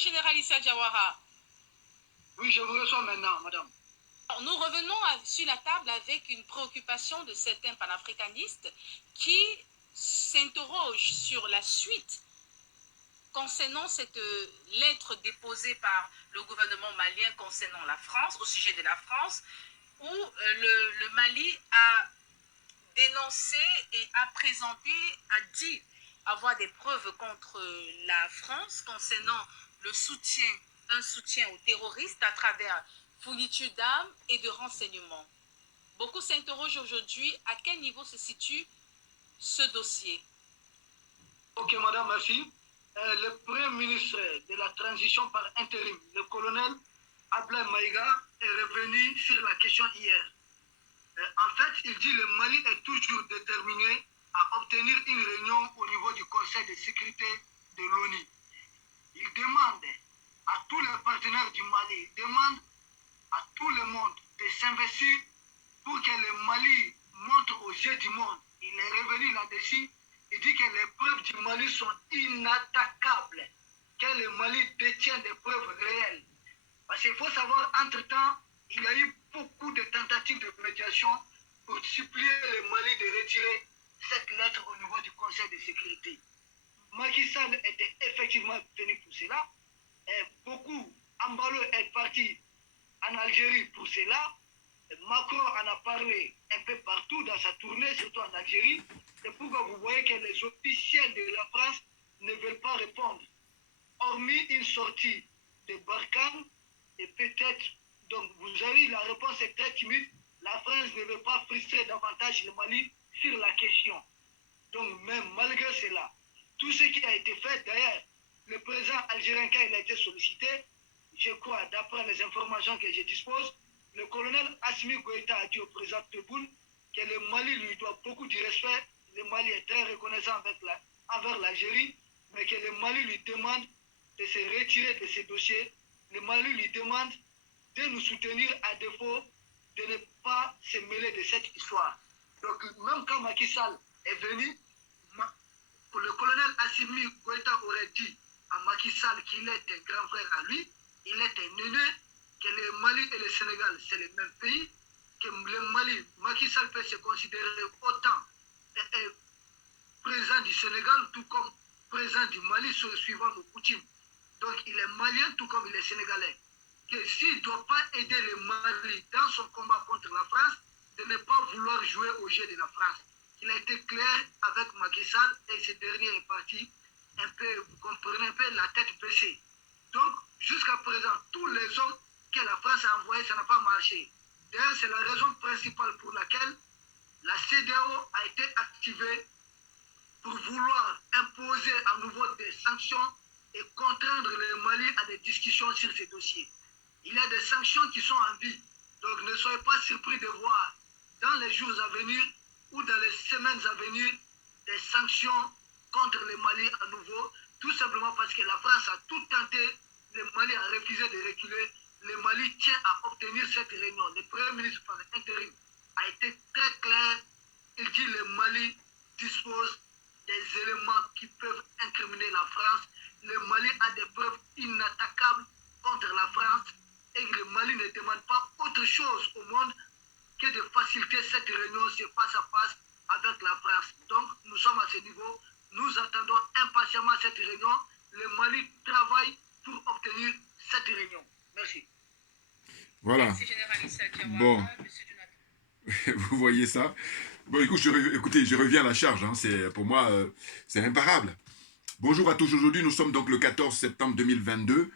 général Issa Diawara. Oui, je vous reçois maintenant, madame. Alors, nous revenons sur la table avec une préoccupation de certains panafricanistes qui s'interrogent sur la suite concernant cette lettre déposée par le gouvernement malien concernant la France, au sujet de la France, où le Mali a dénoncé et a présenté, a dit avoir des preuves contre la France concernant le soutien, un soutien aux terroristes à travers fourniture d'armes et de renseignements. Beaucoup s'interrogent aujourd'hui à quel niveau se situe ce dossier. Ok, madame, merci. Le premier ministre de la transition par intérim, le colonel Ablaye Maïga, est revenu sur la question hier. En fait, il dit que le Mali est toujours déterminé à obtenir une réunion au niveau du Conseil de sécurité de l'ONU. Il demande à tous les partenaires du Mali, il demande à tout le monde de s'investir pour que le Mali montre aux yeux du monde. Il est revenu là-dessus. Il dit que les preuves du Mali sont inattaquables, que le Mali détient des preuves réelles. Parce qu'il faut savoir, entre-temps, il y a eu beaucoup de tentatives de médiation pour supplier le Mali de retirer cette lettre au niveau du Conseil de sécurité. Macky Sall était effectivement venu pour cela. Et beaucoup, Ambalo est parti en Algérie pour cela. Macron en a parlé un peu partout dans sa tournée, surtout en Algérie. C'est pourquoi vous voyez que les officiels de la France ne veulent pas répondre. Hormis une sortie de Barkhane, et peut-être, donc vous avez la réponse est très timide, la France ne veut pas frustrer davantage le Mali sur la question. Donc même malgré cela, tout ce qui a été fait, d'ailleurs, le président algérien, quand il a été sollicité, je crois, d'après les informations que je dispose, le colonel Assimi Goïta a dit au président Tebboune que le Mali lui doit beaucoup de respect. Le Mali est très reconnaissant envers l'Algérie, mais que le Mali lui demande de se retirer de ces dossiers. Le Mali lui demande de nous soutenir à défaut de ne pas se mêler de cette histoire. Donc même quand Macky Sall est venu, le colonel Assimi Goïta aurait dit à Macky Sall qu'il est un grand frère à lui, il est un aîné, que le Mali et le Sénégal, c'est le même pays, que le Mali, Macky Sall peut se considérer autant président du Sénégal, tout comme président du Mali, suivant nos coutumes. Donc il est malien, tout comme il est sénégalais. Que s'il ne doit pas aider le Mali dans son combat contre la France, de ne pas vouloir jouer au jeu de la France. Il a été clair avec Macky Sall et ce dernier est parti un peu, vous comprenez un peu, la tête baissée. Donc, jusqu'à présent, tous les hommes que la France a envoyés, ça n'a pas marché. D'ailleurs, c'est la raison principale pour laquelle la CEDEAO a été activée pour vouloir imposer à nouveau des sanctions et contraindre le Mali à des discussions sur ces dossiers. Il y a des sanctions qui sont en vie. Donc, ne soyez pas surpris de voir dans les jours à venir ou dans les semaines à venir des sanctions contre le Mali à nouveau, tout simplement parce que la France a tout tenté, le Mali a refusé de reculer, le Mali tient à obtenir cette réunion. Le Premier ministre par l'intérim a été très clair, il dit que le Mali dispose des éléments qui peuvent incriminer la France, le Mali a des preuves inattaquables contre la France et le Mali ne demande pas autre chose au monde que de faciliter cette réunion, ce face à face avec la France. Donc nous sommes à ce niveau. Nous attendons impatiemment cette réunion. Le Mali travaille pour obtenir cette réunion. Merci. Voilà. Merci, Général Issa Diawara, Bon, Monsieur Jonathan. vous voyez ça. Bon, écoutez, je reviens à la charge. Hein. Pour moi, c'est imparable. Bonjour à tous. Aujourd'hui, nous sommes donc le 14 septembre 2022.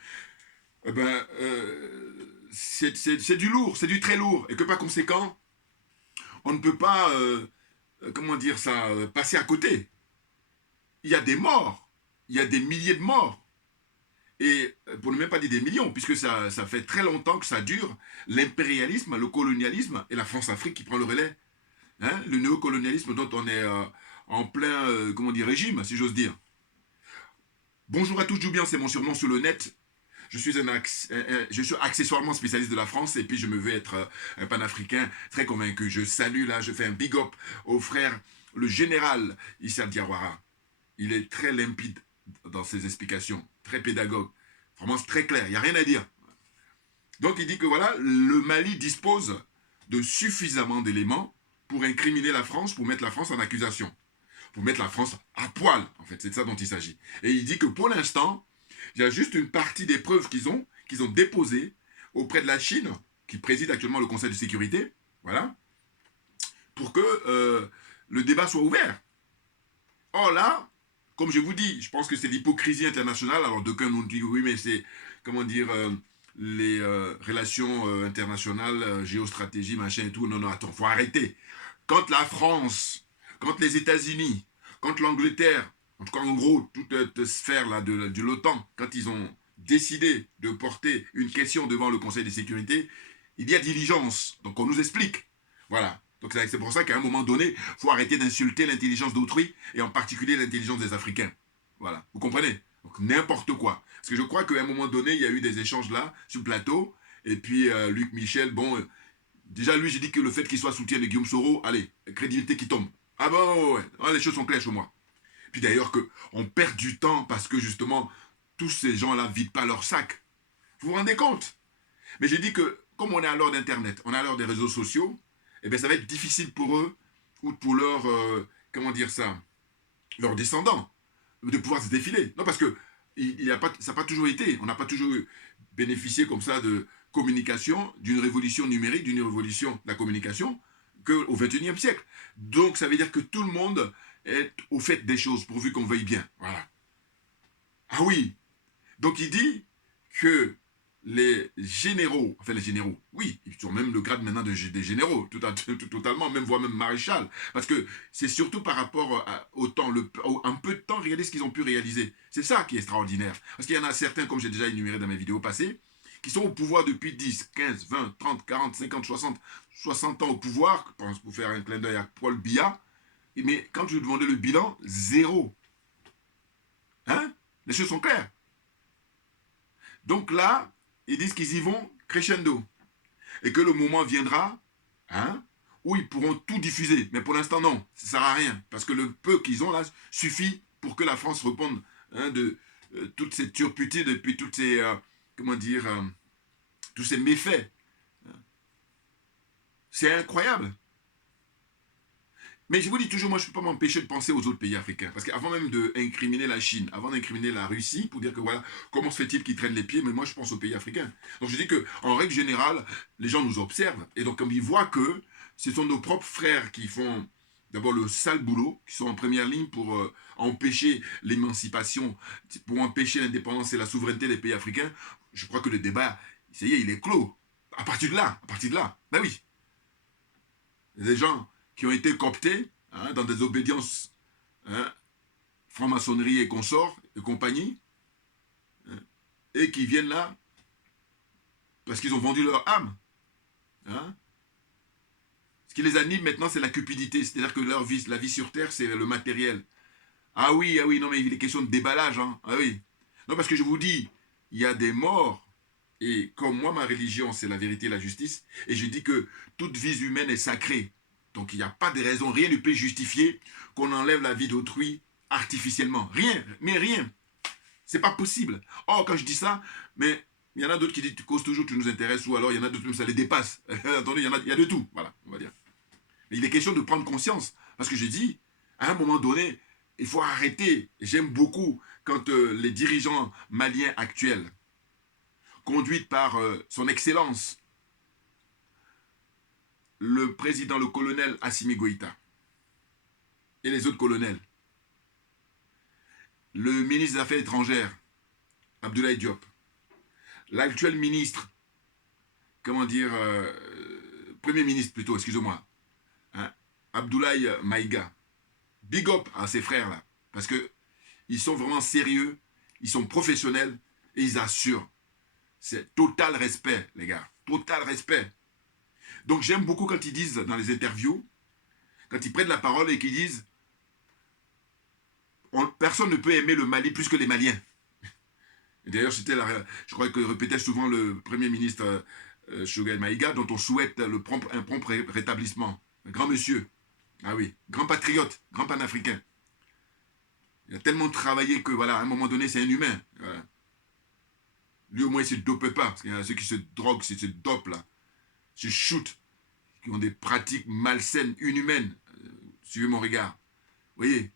C'est du lourd, c'est du très lourd. Et que par conséquent, on ne peut pas, comment dire ça, passer à côté. Il y a des morts. Il y a des milliers de morts. Et pour ne même pas dire des millions, puisque ça fait très longtemps que ça dure, l'impérialisme, le colonialisme et la France-Afrique qui prend le relais. Hein, le néocolonialisme dont on est en plein, comment dire, régime, si j'ose dire. Bonjour à tous, Joubian, c'est mon surnom sur le net. Je suis accessoirement spécialiste de la France et puis je me veux être un panafricain très convaincu. Je salue là, je fais un big up au frère, le général Issa Diawara. Il est très limpide dans ses explications, très pédagogue. Vraiment, c'est très clair, il n'y a rien à dire. Donc il dit que voilà, le Mali dispose de suffisamment d'éléments pour incriminer la France, pour mettre la France en accusation. Pour mettre la France à poil, en fait, c'est de ça dont il s'agit. Et il dit que pour l'instant, il y a juste une partie des preuves qu'ils ont déposées auprès de la Chine, qui préside actuellement le Conseil de sécurité, voilà, pour que le débat soit ouvert. Or là, comme je vous dis, je pense que c'est l'hypocrisie internationale. Alors d'aucuns nous disent oui, mais c'est, comment dire, les relations internationales, géostratégie, machin et tout. Non, non, attends, faut arrêter. Quand la France, quand les États-Unis, quand l'Angleterre, en tout cas en gros, toute cette sphère là de l'OTAN, quand ils ont décidé de porter une question devant le Conseil de sécurité, il y a diligence. Donc on nous explique. Voilà. Donc c'est pour ça qu'à un moment donné, il faut arrêter d'insulter l'intelligence d'autrui, et en particulier l'intelligence des Africains. Voilà. Vous comprenez? Donc n'importe quoi. Parce que je crois qu'à un moment donné, il y a eu des échanges là, sur le plateau, et puis Luc Michel, bon, déjà lui, j'ai dit que le fait qu'il soit soutien de Guillaume Soro, allez, crédibilité qui tombe. Ah bon, ouais, ouais, les choses sont claires chez moi. Puis d'ailleurs qu'on perd du temps parce que justement, tous ces gens-là ne vident pas leur sac. Vous vous rendez compte? Mais j'ai dit que, comme on est à l'heure d'Internet, on est à l'heure des réseaux sociaux, eh bien ça va être difficile pour eux, ou pour leur, comment dire ça, leurs descendants, de pouvoir se défiler. Non, parce que ça n'a pas toujours été, on n'a pas toujours bénéficié comme ça de communication, d'une révolution numérique, d'une révolution de la communication, qu'au XXIe siècle. Donc ça veut dire que tout le monde est au fait des choses, pourvu qu'on veuille bien. Voilà. Ah oui. Donc il dit que les généraux, enfin les généraux, oui, ils ont même le grade maintenant des généraux, totalement, même voire même maréchal, parce que c'est surtout par rapport au temps, un peu de temps, regardez ce qu'ils ont pu réaliser. C'est ça qui est extraordinaire. Parce qu'il y en a certains, comme j'ai déjà énuméré dans mes vidéos passées, qui sont au pouvoir depuis 10, 15, 20, 30, 40, 50, 60 ans au pouvoir, pour faire un clin d'œil à Paul Biya, mais quand je lui demandais le bilan, zéro. Hein? Les choses sont claires. Donc là, ils disent qu'ils y vont crescendo. Et que le moment viendra, hein, où ils pourront tout diffuser. Mais pour l'instant, non, ça ne sert à rien. Parce que le peu qu'ils ont là suffit pour que la France réponde, hein, de toutes ces turpitudes et puis toutes ces, comment dire, tous ces méfaits. C'est incroyable. Mais je vous dis toujours, moi je ne peux pas m'empêcher de penser aux autres pays africains. Parce qu'avant même d'incriminer la Chine, avant d'incriminer la Russie, pour dire que voilà, comment se fait-il qu'ils traînent les pieds, mais moi je pense aux pays africains. Donc je dis qu'en règle générale, les gens nous observent. Et donc comme ils voient que ce sont nos propres frères qui font d'abord le sale boulot, qui sont en première ligne pour empêcher l'émancipation, pour empêcher l'indépendance et la souveraineté des pays africains, je crois que le débat, ça y est, il est clos. À partir de là, ben oui. Les gens qui ont été cooptés, hein, dans des obédiences, hein, franc-maçonnerie et consorts et compagnie, hein, et qui viennent là parce qu'ils ont vendu leur âme. Hein. Ce qui les anime maintenant, c'est la cupidité, c'est-à-dire que la vie sur Terre, c'est le matériel. Ah oui, non mais il est question de déballage. Hein. Ah oui. Non, parce que je vous dis, il y a des morts, et comme moi, ma religion, c'est la vérité et la justice, et je dis que toute vie humaine est sacrée. Donc il n'y a pas de raison, rien ne peut justifier qu'on enlève la vie d'autrui artificiellement. Rien, mais rien. C'est pas possible. Or, quand je dis ça, mais il y en a d'autres qui disent tu causes toujours, tu nous intéresses, ou alors il y en a d'autres même ça les dépasse. Attendez, il y a de tout, voilà, on va dire. Mais il est question de prendre conscience. Parce que j'ai dit, à un moment donné, il faut arrêter. J'aime beaucoup quand les dirigeants maliens actuels, conduits par son excellence, le président, le colonel Assimi Goïta, et les autres colonels, le ministre des Affaires étrangères, Abdoulaye Diop, l'actuel ministre, comment dire, premier ministre plutôt, excusez-moi, hein, Abdoulaye Maïga, big up à ces frères-là, parce qu'ils sont vraiment sérieux, ils sont professionnels, et ils assurent. C'est total respect, les gars, total respect. Donc j'aime beaucoup quand ils disent dans les interviews, quand ils prennent la parole et qu'ils disent personne ne peut aimer le Mali plus que les Maliens. D'ailleurs, je crois que répétait souvent le Premier ministre Choguel Maïga, dont on souhaite un prompt rétablissement. Un grand monsieur. Ah oui, grand patriote, grand panafricain. Il a tellement travaillé que, voilà, à un moment donné, c'est un humain. Voilà. Lui, au moins, il ne se dope pas. Parce qu'il y en a ceux qui se droguent, qui se dopent, là. Se shootent. Qui ont des pratiques malsaines, inhumaines. Suivez mon regard. Vous voyez?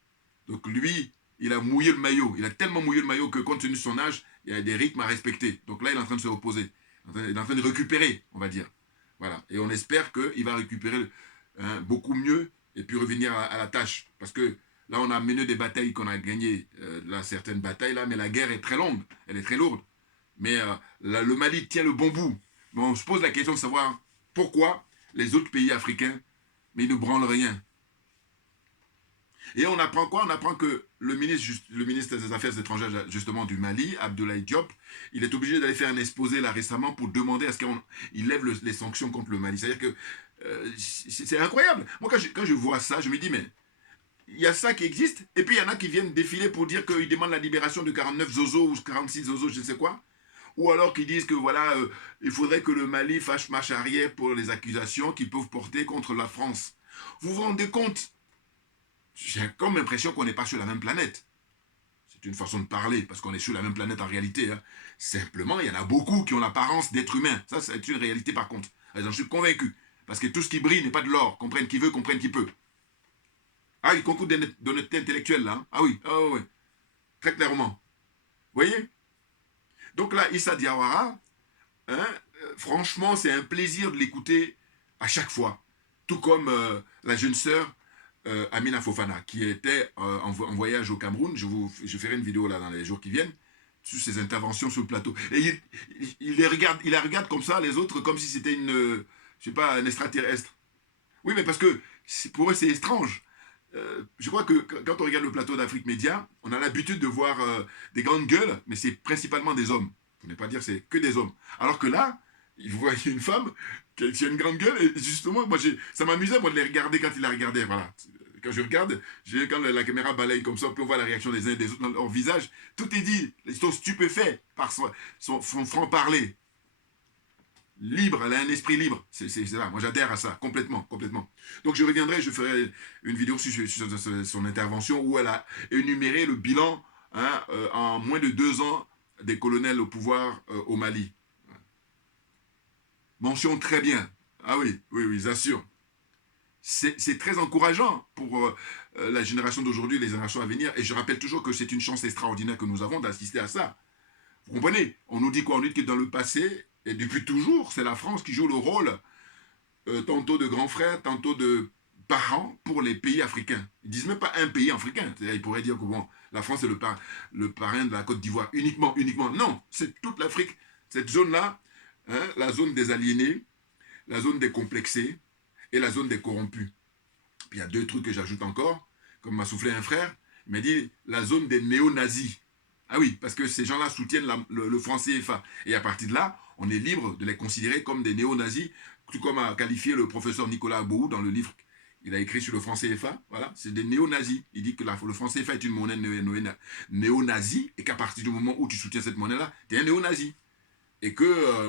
Donc lui, il a mouillé le maillot. Il a tellement mouillé le maillot que compte tenu de son âge, il y a des rythmes à respecter. Donc là, il est en train de se reposer. Il est en train de récupérer, on va dire. Voilà. Et on espère qu'il va récupérer beaucoup mieux et puis revenir à la tâche. Parce que là, on a mené des batailles qu'on a gagnées, là, certaines batailles, là, mais la guerre est très longue, elle est très lourde. Mais là, le Mali tient le bon bout. Mais on se pose la question de savoir pourquoi les autres pays africains, mais ils ne branlent rien. Et on apprend quoi? On apprend que le ministre des Affaires étrangères, justement, du Mali, Abdoulaye Diop, il est obligé d'aller faire un exposé là récemment pour demander à ce qu'il lève les sanctions contre le Mali. C'est-à-dire que c'est incroyable. Moi, quand je vois ça, je me dis, mais il y a ça qui existe, et puis il y en a qui viennent défiler pour dire qu'ils demandent la libération de 49 Zozo ou 46 Zozo, je ne sais quoi. Ou alors qu'ils disent que voilà, il faudrait que le Mali fasse marche arrière pour les accusations qu'ils peuvent porter contre la France. Vous vous rendez compte? J'ai comme l'impression qu'on n'est pas sur la même planète. C'est une façon de parler, parce qu'on est sur la même planète en réalité. Hein. Simplement, il y en a beaucoup qui ont l'apparence d'être humains. Ça, c'est une réalité par contre. J'en suis convaincu. Parce que tout ce qui brille n'est pas de l'or. Comprenne qui veut, comprenne qui peut. Ah, il concourt d'honnêteté intellectuelle là. Hein. Ah oui, oui. Très clairement. Vous voyez? Donc là, Issa Diawara, hein, franchement, c'est un plaisir de l'écouter à chaque fois. Tout comme la jeune sœur Amina Fofana, qui était en voyage au Cameroun. Je ferai une vidéo là dans les jours qui viennent, sur ses interventions sur le plateau. Et il les regarde comme ça, les autres, comme si c'était je sais pas, un extraterrestre. Oui, mais parce que pour eux, c'est étrange. Je crois que quand on regarde le plateau d'Afrique Média, on a l'habitude de voir des grandes gueules, mais c'est principalement des hommes. Pour ne pas dire c'est que des hommes. Alors que là, il voit une femme qui a une grande gueule, et justement, moi, ça m'amusait moi de les regarder quand il la regardait. Voilà. Quand je regarde, quand la caméra balaye comme ça, on peut voir la réaction des uns et des autres dans leur visage. Tout est dit. Ils sont stupéfaits par son franc-parler. Libre, elle a un esprit libre. C'est ça. Moi, j'adhère à ça, complètement, complètement. Donc, je reviendrai, je ferai une vidéo sur son intervention où elle a énuméré le bilan en moins de 2 ans des colonels au pouvoir au Mali. Mention très bien. Ah oui, j'assure. C'est très encourageant pour la génération d'aujourd'hui, les générations à venir. Et je rappelle toujours que c'est une chance extraordinaire que nous avons d'assister à ça. Vous comprenez? On nous dit quoi? On nous dit que dans le passé, et depuis toujours, c'est la France qui joue le rôle tantôt de grand frère, tantôt de parent pour les pays africains. Ils ne disent même pas un pays africain. Ils pourraient dire que bon, la France est le parrain de la Côte d'Ivoire uniquement. Non, c'est toute l'Afrique. Cette zone-là, hein, la zone des aliénés, la zone des complexés et la zone des corrompus. Puis il y a 2 trucs que j'ajoute encore, comme m'a soufflé un frère. Il m'a dit la zone des néo-nazis. Ah oui, parce que ces gens-là soutiennent le franc CFA. Et à partir de là, on est libre de les considérer comme des néo-nazis, tout comme a qualifié le professeur Nicolas Abou dans le livre qu'il a écrit sur le franc CFA. Voilà, c'est des néo-nazis. Il dit que le franc CFA est une monnaie néo-nazie et qu'à partir du moment où tu soutiens cette monnaie-là, tu es un néo-nazi. Et que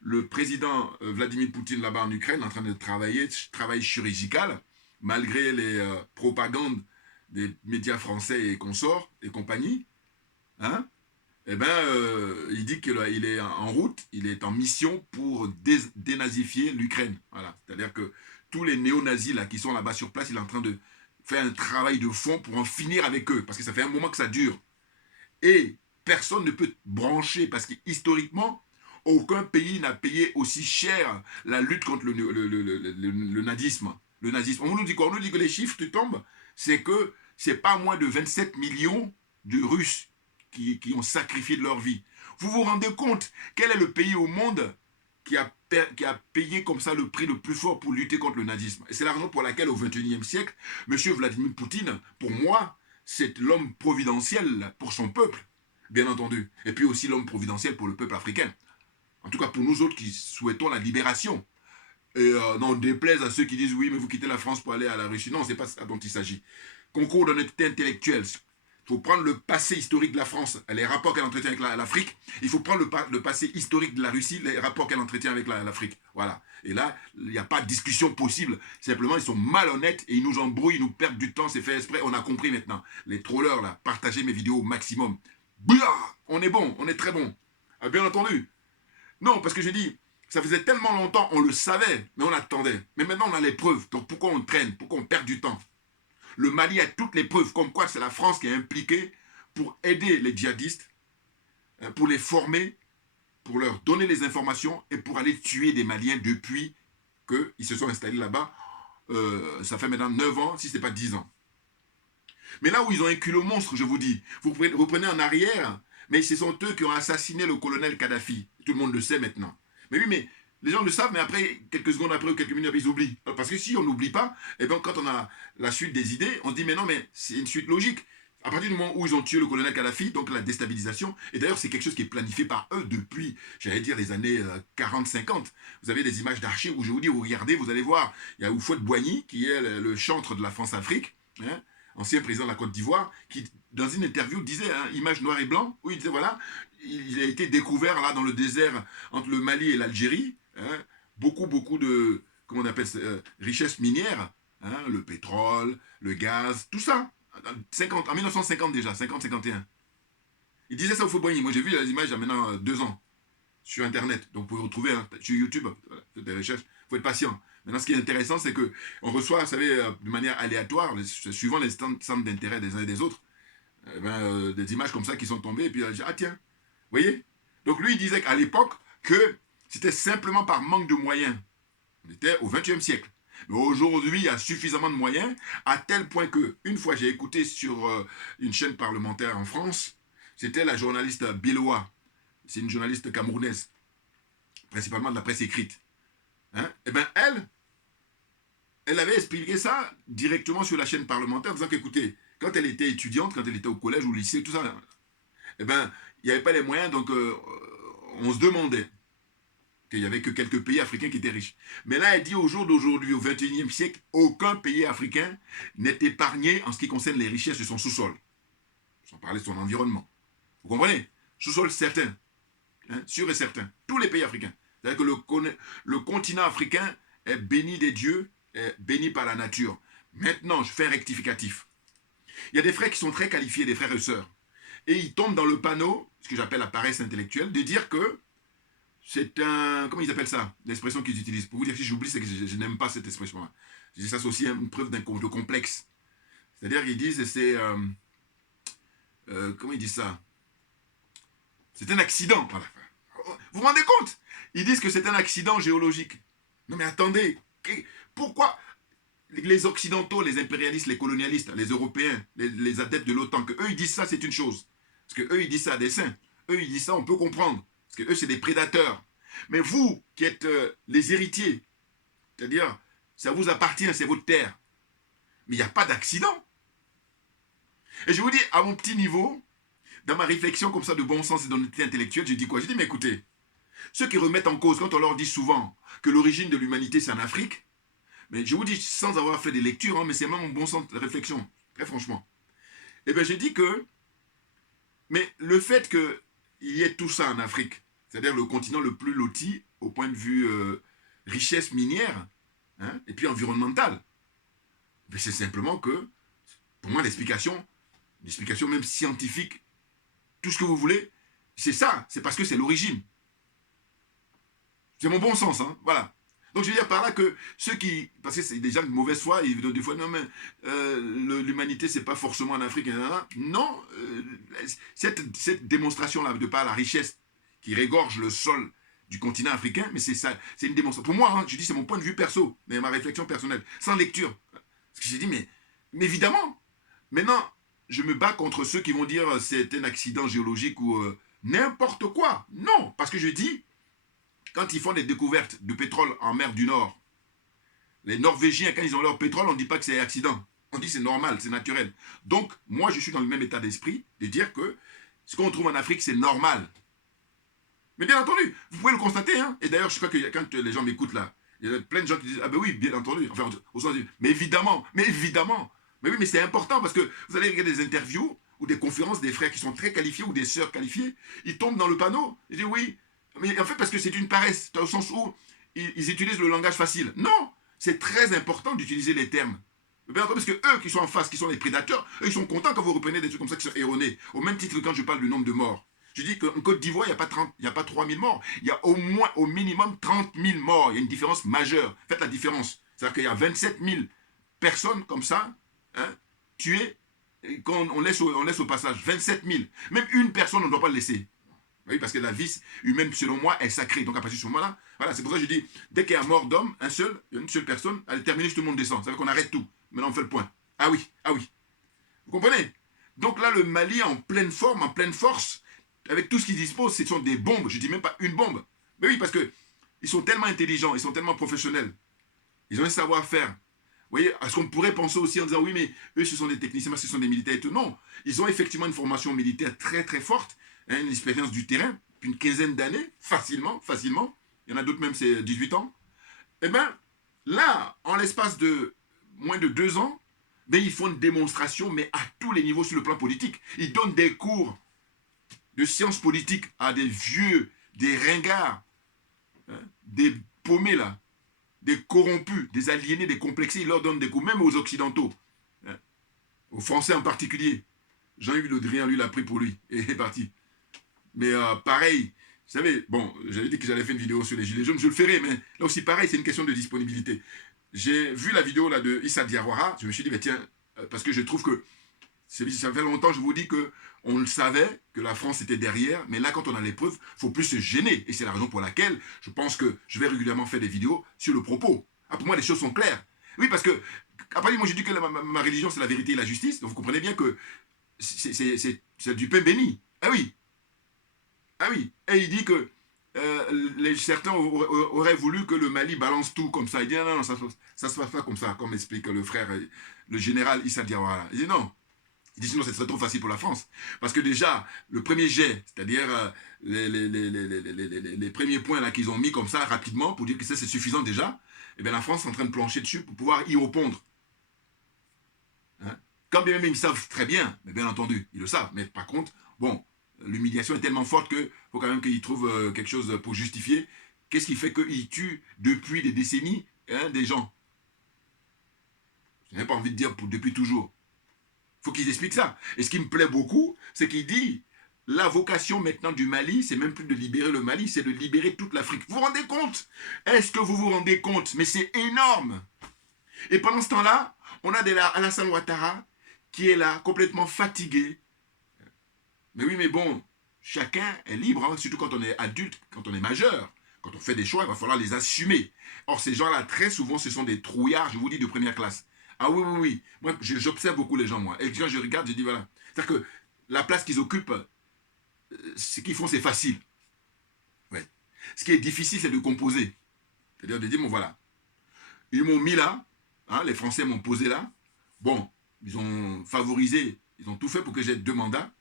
le président Vladimir Poutine là-bas en Ukraine est en train de travail chirurgical, malgré les propagandes des médias français et consorts et compagnie. Hein? Eh bien, il dit qu'il est en route, il est en mission pour dénazifier l'Ukraine. Voilà. C'est-à-dire que tous les néo-nazis là, qui sont là-bas sur place, il est en train de faire un travail de fond pour en finir avec eux, parce que ça fait un moment que ça dure. Et personne ne peut brancher, parce qu'historiquement, aucun pays n'a payé aussi cher la lutte contre le nazisme. Le nazisme. On nous dit quoi? On nous dit que les chiffres qui tombent, c'est que c'est pas moins de 27 millions de Russes qui ont sacrifié de leur vie. Vous vous rendez compte quel est le pays au monde qui a payé comme ça le prix le plus fort pour lutter contre le nazisme? Et c'est la raison pour laquelle au XXIe siècle, M. Vladimir Poutine, pour moi, c'est l'homme providentiel pour son peuple, bien entendu. Et puis aussi l'homme providentiel pour le peuple africain. En tout cas pour nous autres qui souhaitons la libération. Et non, déplaise à ceux qui disent oui, mais vous quittez la France pour aller à la Russie. Non, c'est pas ça dont il s'agit. Concours d'honnêteté intellectuelle. Il faut prendre le passé historique de la France, les rapports qu'elle entretient avec l'Afrique. Il faut prendre le passé historique de la Russie, les rapports qu'elle entretient avec l'Afrique. Voilà. Et là, il n'y a pas de discussion possible. Simplement, ils sont malhonnêtes et ils nous embrouillent, ils nous perdent du temps. C'est fait exprès. On a compris maintenant. Les trollers, là, partagez mes vidéos au maximum. Blah, on est bon, on est très bon. Ah, bien entendu. Non, parce que j'ai dit, ça faisait tellement longtemps, on le savait, mais on attendait. Mais maintenant, on a les preuves. Donc pourquoi on traîne? Pourquoi on perd du temps? Le Mali a toutes les preuves, comme quoi c'est la France qui est impliquée pour aider les djihadistes, pour les former, pour leur donner les informations et pour aller tuer des Maliens depuis qu'ils se sont installés là-bas. Ça fait maintenant 9 ans, si ce n'est pas 10 ans. Mais là où ils ont un culot monstre, je vous dis, vous reprenez en arrière, mais ce sont eux qui ont assassiné le colonel Kadhafi. Tout le monde le sait maintenant. Mais oui, mais les gens le savent, mais après, quelques secondes après ou quelques minutes après, ils oublient. Parce que si on n'oublie pas, et bien quand on a la suite des idées, on se dit, mais non, mais c'est une suite logique. À partir du moment où ils ont tué le colonel Kadhafi, donc la déstabilisation, et d'ailleurs c'est quelque chose qui est planifié par eux depuis, j'allais dire, les années 40-50. Vous avez des images d'archives où je vous dis, vous regardez, vous allez voir, il y a Houphouët-Boigny, qui est le chantre de la France-Afrique, hein, ancien président de la Côte d'Ivoire, qui, dans une interview, disait, hein, image noir et blanc, où il disait, voilà, il a été découvert là dans le désert entre le Mali et l'Algérie, hein, beaucoup de, comment on appelle ça, richesses minières, hein, le pétrole, le gaz, tout ça, en 1950 déjà, 50-51. Il disait ça au Houphouët-Boigny. Moi j'ai vu les images il y a maintenant 2 ans, sur Internet, donc vous pouvez retrouver hein, sur YouTube, voilà, faites des recherches, il faut être patient. Maintenant, ce qui est intéressant, c'est qu'on reçoit, vous savez, de manière aléatoire, suivant les centres d'intérêt des uns et des autres, des images comme ça qui sont tombées, et puis ah tiens, vous voyez. Donc lui, il disait qu'à l'époque, que c'était simplement par manque de moyens. On était au XXe siècle. Mais aujourd'hui, il y a suffisamment de moyens, à tel point que, une fois, j'ai écouté sur une chaîne parlementaire en France, c'était la journaliste Biloa, c'est une journaliste camerounaise, principalement de la presse écrite. Hein? Eh bien, elle avait expliqué ça directement sur la chaîne parlementaire, en disant qu'écoutez, quand elle était étudiante, quand elle était au collège ou au lycée, tout ça, eh bien, il n'y avait pas les moyens, donc on se demandait qu'il n'y avait que quelques pays africains qui étaient riches. Mais là, elle dit au jour d'aujourd'hui, au XXIe siècle, aucun pays africain n'est épargné en ce qui concerne les richesses de son sous-sol. Sans parler de son environnement. Vous comprenez? Sous-sol certain, hein, sûr et certain. Tous les pays africains. C'est-à-dire que le continent africain est béni des dieux, est béni par la nature. Maintenant, je fais un rectificatif. Il y a des frères qui sont très qualifiés, des frères et sœurs. Et ils tombent dans le panneau, ce que j'appelle la paresse intellectuelle, de dire que c'est un... Comment ils appellent ça? L'expression qu'ils utilisent. Pour vous dire que si j'oublie, c'est que je n'aime pas cette expression-là. Je dis ça, c'est aussi une preuve de complexe. C'est-à-dire qu'ils disent, c'est... comment ils disent ça? C'est un accident. Voilà. Vous vous rendez compte? Ils disent que c'est un accident géologique. Non mais attendez, pourquoi les Occidentaux, les impérialistes, les colonialistes, les Européens, les adeptes de l'OTAN, qu'eux ils disent ça, c'est une chose. Parce qu'eux ils disent ça à dessein. Eux ils disent ça, on peut comprendre. Parce qu'eux c'est des prédateurs. Mais vous qui êtes les héritiers, c'est-à-dire ça vous appartient, c'est votre terre. Mais il n'y a pas d'accident. Et je vous dis, à mon petit niveau, dans ma réflexion comme ça de bon sens et d'honnêteté intellectuelle, je dis quoi? Je dis, mais écoutez, ceux qui remettent en cause, quand on leur dit souvent que l'origine de l'humanité c'est en Afrique, mais je vous dis sans avoir fait des lectures, hein, mais c'est même mon bon sens de réflexion, très franchement. Eh bien, je dis que, mais le fait qu'il y ait tout ça en Afrique, c'est-à-dire le continent le plus loti au point de vue richesse minière, hein, et puis environnementale, c'est simplement que, pour moi, l'explication même scientifique, tout ce que vous voulez, c'est ça, c'est parce que c'est l'origine. C'est mon bon sens, hein, voilà. Donc je veux dire par là que ceux qui, parce que c'est des gens de mauvaise foi, ils disent des fois, non mais l'humanité c'est pas forcément en Afrique, non, cette démonstration-là, de par la richesse qui régorge le sol du continent africain, mais c'est ça, c'est une démonstration. Pour moi, hein, je dis c'est mon point de vue perso, mais ma réflexion personnelle, sans lecture. Parce que j'ai dit, mais évidemment, maintenant, je me bats contre ceux qui vont dire c'est un accident géologique ou n'importe quoi. Non, parce que je dis, quand ils font des découvertes de pétrole en mer du Nord, les Norvégiens, quand ils ont leur pétrole, on ne dit pas que c'est un accident. On dit que c'est normal, c'est naturel. Donc, moi, je suis dans le même état d'esprit de dire que ce qu'on trouve en Afrique, c'est normal. Mais bien entendu, vous pouvez le constater. Hein. Et d'ailleurs, je crois que quand les gens m'écoutent là, il y a plein de gens qui disent « Ah ben oui, bien entendu. » Enfin, au sens du « Mais évidemment, mais évidemment. » Mais oui, mais c'est important parce que vous allez regarder des interviews ou des conférences des frères qui sont très qualifiés ou des sœurs qualifiées. Ils tombent dans le panneau. Ils disent « Oui. » Mais en fait, parce que c'est une paresse, au sens où ils utilisent le langage facile. Non, c'est très important d'utiliser les termes. Bien entendu, parce que eux qui sont en face, qui sont les prédateurs, eux, ils sont contents quand vous reprenez des trucs comme ça qui sont erronés. Au même titre que quand je parle du nombre de morts. Je dis qu'en Côte d'Ivoire, il n'y a pas 3000 morts. Il y a au moins, au minimum 30 000 morts. Il y a une différence majeure. Faites la différence. C'est-à-dire qu'il y a 27 000 personnes comme ça, hein, tuées, quand on laisse au passage 27 000. Même une personne, on ne doit pas le laisser. Oui, parce que la vie humaine, selon moi, est sacrée. Donc à partir de ce moment-là, voilà, c'est pour ça que je dis, dès qu'il y a mort d'homme, une seule personne, allez, terminé, tout le monde descend. Ça veut qu'on arrête tout. Maintenant, on fait le point. Ah oui, ah oui. Vous comprenez? Donc là, le Mali en pleine forme, en pleine force, avec tout ce qu'ils disposent, ce sont des bombes. Je ne dis même pas une bombe. Mais oui, parce qu'ils sont tellement intelligents, ils sont tellement professionnels. Ils ont un savoir-faire. Vous voyez, à ce qu'on pourrait penser aussi en disant, oui, mais eux, ce sont des techniciens, ce sont des militaires et tout. Non, ils ont effectivement une formation militaire très, très forte, hein, une expérience du terrain, une quinzaine d'années, facilement. Il y en a d'autres même, c'est 18 ans. Eh bien, là, en l'espace de moins de 2 ans, ben, ils font une démonstration, mais à tous les niveaux sur le plan politique. Ils donnent des cours de sciences politiques à des vieux, des ringards, hein, des paumés là, des corrompus, des aliénés, des complexés. Ils leur donnent des cours, même aux Occidentaux, hein, aux Français en particulier. Jean-Yves Le Drian, lui, l'a pris pour lui et est parti. Mais pareil, vous savez, bon, j'avais dit que j'allais faire une vidéo sur les Gilets jaunes, je le ferai, mais là aussi, pareil, c'est une question de disponibilité. J'ai vu la vidéo là de Issa Diawara, je me suis dit, ben, tiens, parce que je trouve que, ça fait longtemps, je vous dis qu'on le savait, que la France était derrière, mais là, quand on a les preuves, il ne faut plus se gêner. Et c'est la raison pour laquelle je pense que je vais régulièrement faire des vidéos sur le propos. Ah, pour moi, les choses sont claires. Oui, parce que, après, moi, je dis que ma religion, c'est la vérité et la justice, donc vous comprenez bien que c'est du pain béni. Ah oui. Ah oui. Et il dit que certains auraient voulu que le Mali balance tout comme ça. Il dit non, ça se passe pas comme ça, comme explique le frère, le général Issa Diawara. Il dit non. Il dit sinon, ce serait trop facile pour la France. Parce que déjà, le premier jet, c'est-à-dire les premiers points là qu'ils ont mis comme ça rapidement pour dire que c'est suffisant déjà, et bien la France est en train de plancher dessus pour pouvoir y répondre. Hein? Quand bien même ils savent très bien, mais bien entendu, ils le savent. Mais par contre, bon, l'humiliation est tellement forte qu'il faut quand même qu'ils trouvent quelque chose pour justifier. Qu'est-ce qui fait qu'ils tuent depuis des décennies, hein, des gens? Je n'ai pas envie de dire depuis toujours. Il faut qu'ils expliquent ça. Et ce qui me plaît beaucoup, c'est qu'il dit, la vocation maintenant du Mali, c'est même plus de libérer le Mali, c'est de libérer toute l'Afrique. Vous vous rendez compte? Est-ce que vous vous rendez compte? Mais c'est énorme. Et pendant ce temps-là, on a Alassane Ouattara qui est là, complètement fatigué. Mais oui, mais bon, chacun est libre, hein, surtout quand on est adulte, quand on est majeur. Quand on fait des choix, il va falloir les assumer. Or, ces gens-là, très souvent, ce sont des trouillards, je vous dis, de première classe. Ah oui, oui, oui. Moi, j'observe beaucoup les gens, moi. Et quand je regarde, je dis, voilà. C'est-à-dire que la place qu'ils occupent, ce qu'ils font, c'est facile. Ouais. Ce qui est difficile, c'est de composer. C'est-à-dire de dire, bon, voilà. Ils m'ont mis là, hein, les Français m'ont posé là. Bon, ils ont favorisé, ils ont tout fait pour que j'aie 2 mandats.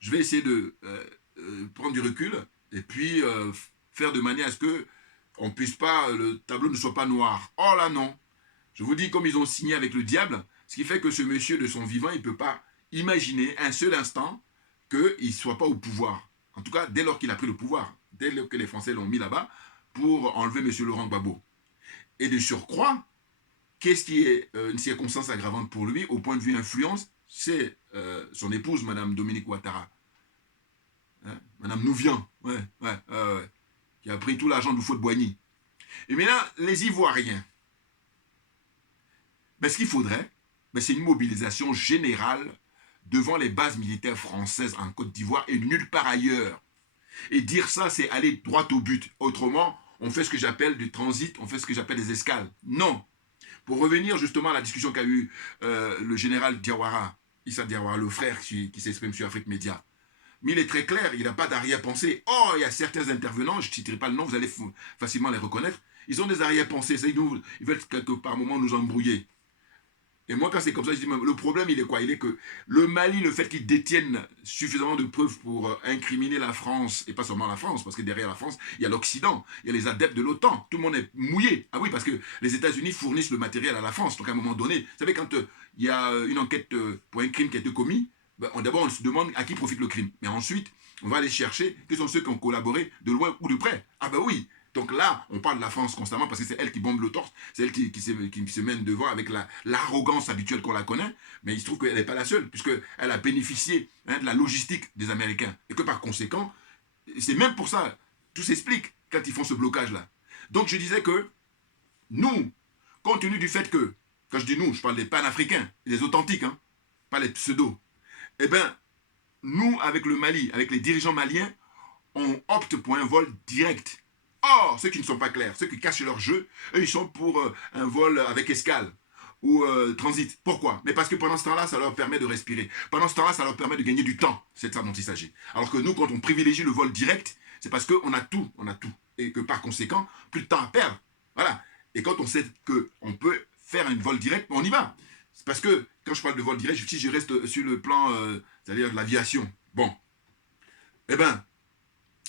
Je vais essayer de prendre du recul et puis faire de manière à ce que on puisse pas, le tableau ne soit pas noir. Oh là non. Je vous dis, comme ils ont signé avec le diable, ce qui fait que ce monsieur de son vivant, il ne peut pas imaginer un seul instant qu'il ne soit pas au pouvoir. En tout cas, dès lors qu'il a pris le pouvoir, dès lors que les Français l'ont mis là-bas, pour enlever M. Laurent Gbagbo. Et de surcroît, qu'est-ce qui est une circonstance aggravante pour lui, au point de vue influence, c'est son épouse, Mme Dominique Ouattara. Hein? Mme Nouvian, qui a pris tout l'argent du faux de Boigny. Et maintenant, les Ivoiriens, ben, ce qu'il faudrait, ben, c'est une mobilisation générale devant les bases militaires françaises en Côte d'Ivoire et nulle part ailleurs. Et dire ça, c'est aller droit au but. Autrement, on fait ce que j'appelle du transit, on fait ce que j'appelle des escales. Non. Pour revenir justement à la discussion qu'a eu le général Diawara, Issa Diawara, le frère qui s'exprime sur Afrique Média. Mais il est très clair, il n'a pas d'arrière-pensée. Oh, il y a certains intervenants, je ne citerai pas le nom, vous allez facilement les reconnaître. Ils ont des arrière-pensées, ils veulent quelque part moment nous embrouiller. Et moi, quand c'est comme ça, je dis, le problème, il est quoi? Il est que le Mali, le fait qu'ils détiennent suffisamment de preuves pour incriminer la France, et pas seulement la France, parce que derrière la France, il y a l'Occident, il y a les adeptes de l'OTAN, tout le monde est mouillé. Ah oui, parce que les États-Unis fournissent le matériel à la France. Donc à un moment donné, vous savez, quand il y a une enquête pour un crime qui a été commis, ben, d'abord on se demande à qui profite le crime. Mais ensuite, on va aller chercher quels sont ceux qui ont collaboré de loin ou de près. Ah ben oui. Donc là, on parle de la France constamment parce que c'est elle qui bombe le torse, c'est elle qui se mène devant avec l'arrogance habituelle qu'on la connaît, mais il se trouve qu'elle n'est pas la seule, puisqu'elle a bénéficié de la logistique des Américains. Et que par conséquent, C'est même pour ça, tout s'explique quand ils font ce blocage-là. Donc je disais que nous, compte tenu du fait que, quand je dis nous, je parle des panafricains, des authentiques, hein, pas les pseudos, eh bien, nous, avec le Mali, avec les dirigeants maliens, on opte pour un vol direct. Or, ceux qui ne sont pas clairs, ceux qui cachent leur jeu, eux, ils sont pour un vol avec escale ou transit. Pourquoi? Mais parce que pendant ce temps-là, ça leur permet de respirer. Pendant ce temps-là, ça leur permet de gagner du temps. C'est de ça dont il s'agit. Alors que nous, quand on privilégie le vol direct, c'est parce qu'on a tout, on a tout. Et que par conséquent, plus de temps à perdre. Voilà. Et quand on sait qu'on peut faire un vol direct, on y va. C'est parce que, quand je parle de vol direct, si je reste sur le plan, c'est-à-dire de l'aviation, bon, eh bien,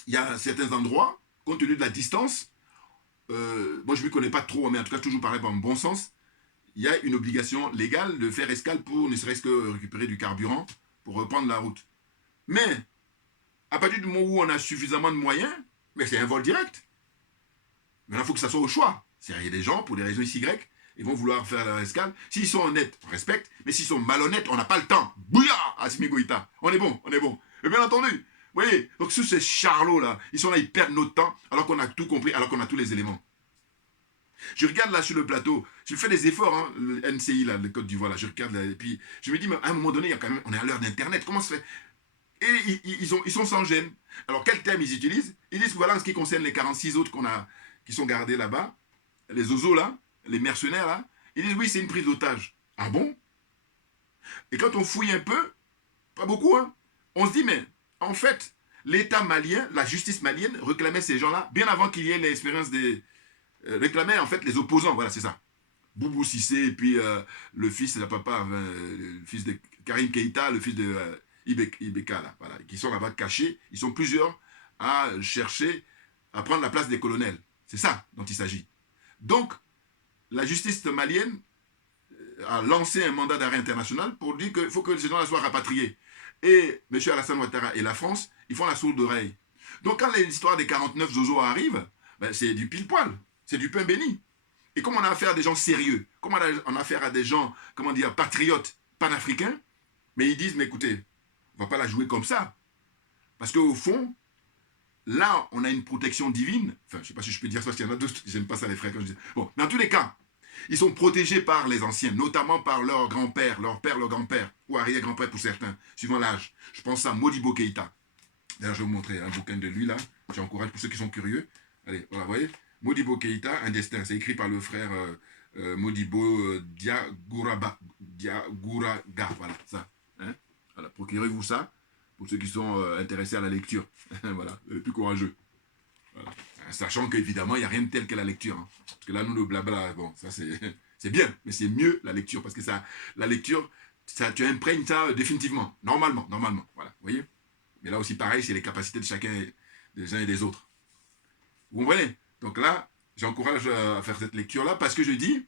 il y a certains endroits, compte tenu de la distance, moi je ne m'y connais pas trop, mais en tout cas toujours parler par mon bon sens, il y a une obligation légale de faire escale pour ne serait-ce que récupérer du carburant pour reprendre la route. Mais, à partir du moment où on a suffisamment de moyens, mais c'est un vol direct. Maintenant, il faut que ça soit au choix. Il y a des gens, pour des raisons XY, ils vont vouloir faire leur escale. S'ils sont honnêtes, on respecte, mais s'ils sont malhonnêtes, on n'a pas le temps. Bouya, Assimi Goïta. On est bon, on est bon. Et bien entendu, vous voyez, donc tous ces charlots-là, ils sont là, ils perdent notre temps, alors qu'on a tout compris, alors qu'on a tous les éléments. Je regarde là sur le plateau, je fais des efforts, hein, le NCI, là, le Côte d'Ivoire, là, je regarde là, et puis je me dis, mais à un moment donné, il y a quand même, on est à l'heure d'Internet, comment ça se fait? Et ils sont sans gêne. Alors, quel terme ils utilisent? Ils disent, voilà, en ce qui concerne les 46 autres qui sont gardés là-bas, les ozos là, les mercenaires là, ils disent, oui, c'est une prise d'otage. Ah bon? Et quand on fouille un peu, pas beaucoup, hein, on se dit, mais en fait, l'État malien, la justice malienne réclamait ces gens-là, bien avant qu'il y ait l'expérience des... réclamait en fait les opposants, voilà, c'est ça. Boubou Cissé, et puis le fils de la papa, le fils de Karim Keïta, le fils de Ibeka, là, voilà, qui sont là-bas cachés. Ils sont plusieurs à chercher à prendre la place des colonels. C'est ça dont il s'agit. Donc, la justice malienne a lancé un mandat d'arrêt international pour dire qu'il faut que ces gens-là soient rapatriés. Et M. Alassane Ouattara et la France, ils font la sourde oreille. Donc, quand l'histoire des 49 Zozo arrive, ben, c'est du pile-poil, c'est du pain béni. Et comme on a affaire à des gens sérieux, comme on a affaire à des gens, comment dire, patriotes, panafricains, mais ils disent, mais écoutez, on ne va pas la jouer comme ça. Parce qu'au fond, là, on a une protection divine. Enfin, je ne sais pas si je peux dire ça, parce qu'il y en a d'autres, j'aime pas ça les frères quand je dis. Bon, mais en tous les cas, ils sont protégés par les anciens, notamment par leur grand-père, leur père, leur grand-père, ou arrière-grand-père pour certains, suivant l'âge. Je pense à Modibo Keïta. D'ailleurs, je vais vous montrer un bouquin de lui, là. J'encourage pour ceux qui sont curieux. Allez, voilà, vous voyez, Modibo Keïta, Un destin. C'est écrit par le frère Modibo Diagouraga. Voilà, ça. Hein, voilà, procurez-vous ça, pour ceux qui sont intéressés à la lecture. Voilà, les plus courageux. Voilà. Sachant qu'évidemment, il n'y a rien de tel que la lecture. Hein. Parce que là, nous, le blabla, bon, ça c'est bien, mais c'est mieux la lecture. Parce que ça, la lecture, ça, tu imprègnes ça définitivement. Normalement. Voilà, vous voyez. Mais là aussi, pareil, c'est les capacités de chacun, des uns et des autres. Vous comprenez? Donc là, j'encourage à faire cette lecture-là parce que je dis,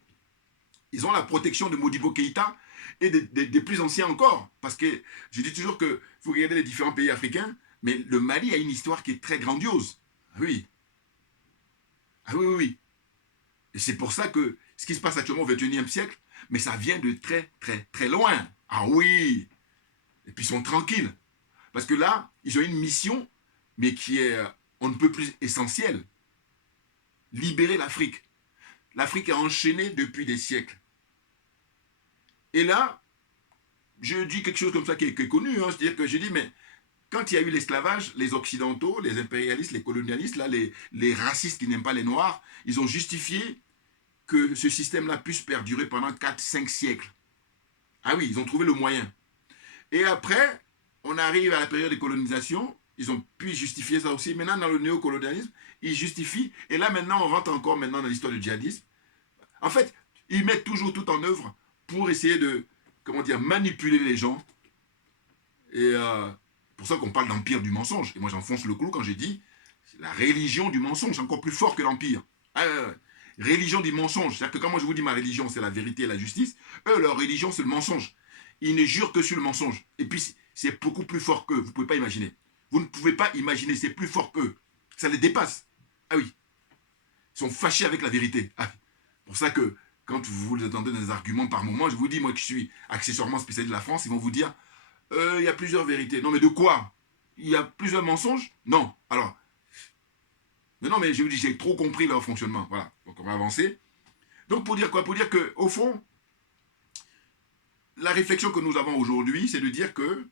ils ont la protection de Modibo Keïta et des plus anciens encore. Parce que je dis toujours qu'il faut regarder les différents pays africains, mais le Mali a une histoire qui est très grandiose. Ah oui. Ah oui, oui, oui. Et c'est pour ça que ce qui se passe actuellement au XXIe siècle, mais ça vient de très, très, très loin. Ah oui. Et puis ils sont tranquilles. Parce que là, ils ont une mission, mais qui est, on ne peut plus essentielle. Libérer l'Afrique. L'Afrique est enchaînée depuis des siècles. Et là, je dis quelque chose comme ça qui est connu, hein, c'est-à-dire que je dis, mais quand il y a eu l'esclavage, les Occidentaux, les impérialistes, les colonialistes, là, les racistes qui n'aiment pas les Noirs, ils ont justifié que ce système-là puisse perdurer pendant 4-5 siècles. Ah oui, ils ont trouvé le moyen. Et après, on arrive à la période de colonisation, ils ont pu justifier ça aussi. Maintenant, dans le néocolonialisme, ils justifient. Et là, maintenant, on rentre encore maintenant dans l'histoire du djihadisme. En fait, ils mettent toujours tout en œuvre pour essayer de, comment dire, manipuler les gens. Et pour ça qu'on parle d'empire du mensonge. Et moi, j'enfonce le clou quand j'ai dit la religion du mensonge, c'est encore plus fort que l'empire. Religion du mensonge. C'est-à-dire que quand moi je vous dis ma religion, c'est la vérité et la justice, eux, leur religion, c'est le mensonge. Ils ne jurent que sur le mensonge. Et puis, c'est beaucoup plus fort qu'eux. Vous ne pouvez pas imaginer. Vous ne pouvez pas imaginer, c'est plus fort qu'eux. Ça les dépasse. Ah oui. Ils sont fâchés avec la vérité. Ah, pour ça que, quand vous entendez des arguments par moment, je vous dis, moi qui suis accessoirement spécialiste de la France, ils vont vous dire, il y a plusieurs vérités. Non, mais de quoi? Il y a plusieurs mensonges? Non. Alors, non, mais je vous dis, j'ai trop compris leur fonctionnement. Voilà, donc on va avancer. Donc pour dire quoi? Pour dire qu'au fond, la réflexion que nous avons aujourd'hui, c'est de dire que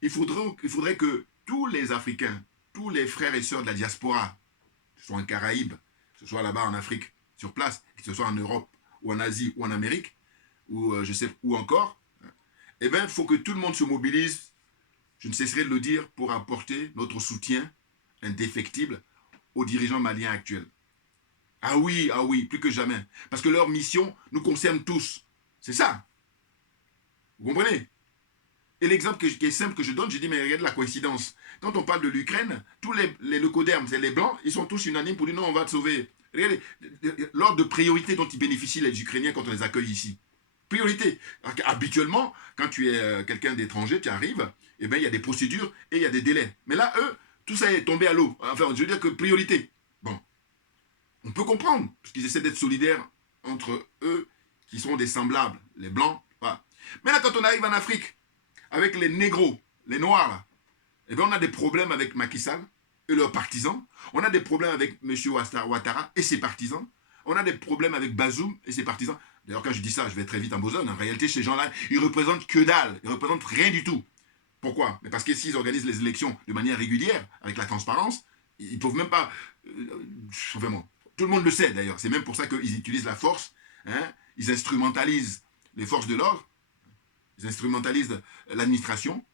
il faudrait que tous les Africains, tous les frères et sœurs de la diaspora, que ce soit en Caraïbes, que ce soit là-bas en Afrique, sur place, que ce soit en Europe, ou en Asie, ou en Amérique, ou je sais où encore, eh bien, il faut que tout le monde se mobilise, je ne cesserai de le dire, pour apporter notre soutien indéfectible aux dirigeants maliens actuels. Ah oui, plus que jamais. Parce que leur mission nous concerne tous. C'est ça. Vous comprenez? Et l'exemple qui est simple que je donne, je dis, mais regarde la coïncidence. Quand on parle de l'Ukraine, tous les leucodermes, c'est les blancs, ils sont tous unanimes pour dire non, on va te sauver. Regardez, l'ordre de priorité dont ils bénéficient les Ukrainiens quand on les accueille ici. Priorité. Habituellement, quand tu es quelqu'un d'étranger, tu arrives, eh bien, il y a des procédures et il y a des délais. Mais là, eux, tout ça est tombé à l'eau. Enfin, je veux dire que priorité. Bon, on peut comprendre, parce qu'ils essaient d'être solidaires entre eux, qui sont des semblables, les blancs. Voilà. Mais là, quand on arrive en Afrique, avec les négros, les noirs, là, eh bien, on a des problèmes avec Macky Sall et leurs partisans. On a des problèmes avec M. Ouattara et ses partisans. On a des problèmes avec Bazoum et ses partisans. D'ailleurs, quand je dis ça, je vais très vite en besogne. En réalité, ces gens-là, ils représentent que dalle. Ils représentent rien du tout. Pourquoi? Mais parce que s'ils organisent les élections de manière régulière, avec la transparence, ils ne peuvent même pas... vraiment. Tout le monde le sait, d'ailleurs. C'est même pour ça qu'ils utilisent la force. Hein, ils instrumentalisent les forces de l'ordre. Ils instrumentalisent l'administration.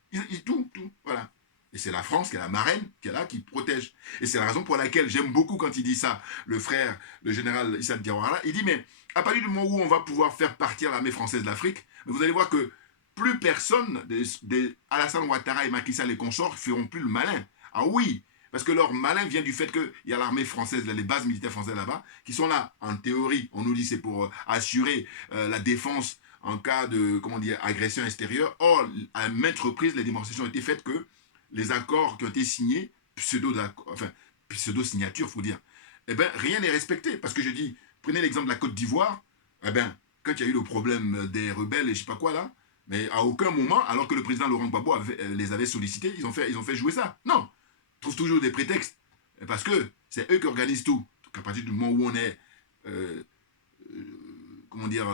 Tout. Voilà. Et c'est la France qui est la marraine, qui est là, qui protège. Et c'est la raison pour laquelle j'aime beaucoup quand il dit ça, le frère, le général Issa Diawara. Il dit, mais à partir du moment où on va pouvoir faire partir l'armée française d'Afrique, vous allez voir que plus personne, Alassane Ouattara et Macky Sall et consorts, ne feront plus le malin. Ah oui, parce que leur malin vient du fait qu'il y a l'armée française, les bases militaires françaises là-bas, qui sont là, en théorie, on nous dit c'est pour assurer la défense en cas de, comment dire, agression extérieure. Or, à maintes reprises, les démonstrations ont été faites que les accords qui ont été signés, pseudo-signature, il faut dire, eh bien, rien n'est respecté. Parce que je dis, prenez l'exemple de la Côte d'Ivoire, eh bien, quand il y a eu le problème des rebelles et je sais pas quoi là, mais à aucun moment, alors que le président Laurent Gbagbo les avait sollicités, ils ont fait jouer ça. Non, ils trouvent toujours des prétextes. Parce que c'est eux qui organisent tout. Donc à partir du moment où on est, comment dire,